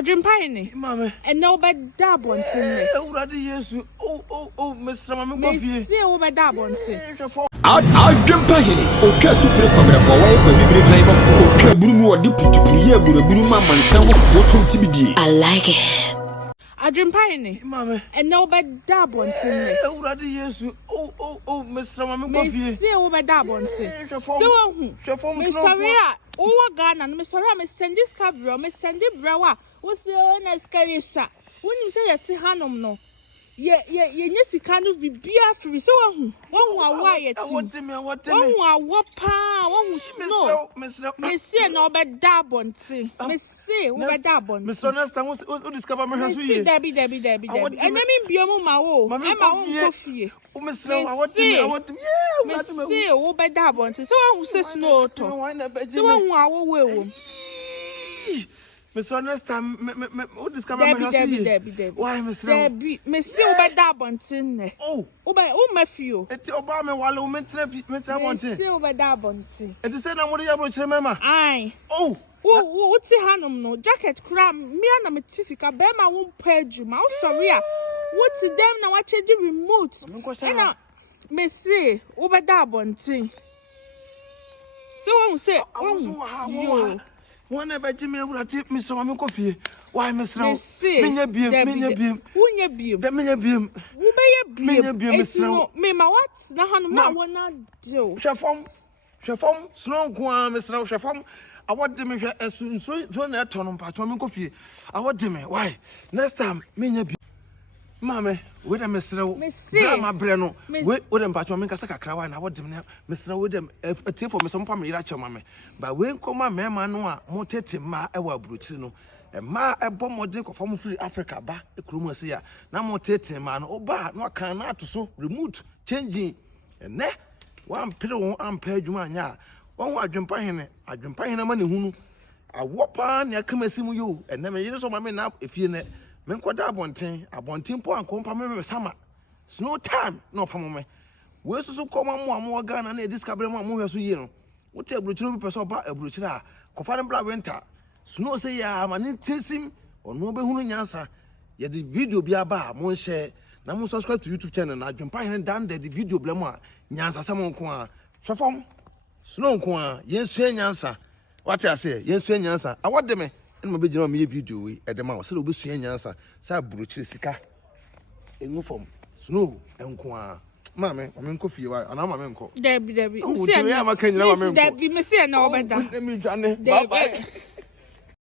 Adwenepahene. Mama. And no bed dab on tin. Yes. Oh, Miss Ramamufie. See over dab on tin. Adwenepahene. Okay, super camera for why you be playing for. Okay, Brumu or Deputy Buru Mamma and some photo TBD. I like it. Adwenepahene. Mama. And no bed dab on tin. Yes. Oh, Miss Ramamufie. See over dab on tin. So, Miss Maria, oh, Ghana, Miss Maria, Miss Sandy's cover, Miss Sandy Brower. What's your next carrier? When you say it's a hanum, no. Yes, you can't be beer free. So, one wire. I want them. One Miss no bed dab on tea. Miss say, over dab on. Miss Honesta was discover my house. Debbie. And I mean, be a mama, I'm my own coffee. Oh, Miss Row, I want them. Yeah, Miss say, over dab on tea. So, who says no to one will. Miss Honesta, who discover my house? Debbie. Why, Miss Row? Miss say, over dab on tea. Oh, my few. It's Obama while we met want to. Over dab on tea. And the same, I'm what you remember. Aye. Oh. What's the hanum no jacket cram me and my tisica bear my won't pay you my sorry. What's them now? Watch the remote. Me say over that one thing. So I will say, oh, whenever Jimmy would take me some coffee. Why, Miss Row? Minya beam. Miss Row. Me, my what's the hanum now? One not do. Shafom, snow, guam, Miss Row, Shafom. I want them as soon as you turn on part of coffee. I want them. Why? Next time, me, Mamma, with a Miss Row, my Breno, with them, but you make a sacra, and I want them, Miss Row, with them, a tea for me, some pommy, mamma. But when come my man, more tetty, ma, a well, Brucino, and ma, a bomb or drink of home free Africa, ba, a crumus here. No more tetty, man, oh, ba, no cannot to so remote, changing, and ne, one pillow, unpaid you, man, one Adwenepahene Amanehunu. A whopper near Kamasimu you, and never years of my men up if you net. Men quite abontin po and company summer. Snow time, no pamome. Where's so come on more gun and a discovery more as you know. What a brutal person about a brutal, Cofan Black winter. Snow say, ya, man, him or no behun answer. Yet the video be a bar, mon share. Now, subscribe to YouTube channel and Adwenepahene done the video blemo. Nyansa Samon Kwa. Shafom. Snow kwa yes nyansa what I say yes nyansa I want them and my video me video at the mouse so we see nyansa sa bruchiri sika enu form snow enkwa mama I'm coffee wa ana mama enko Debbie see am akanyira mama enko Debbie me see na obeda bye bye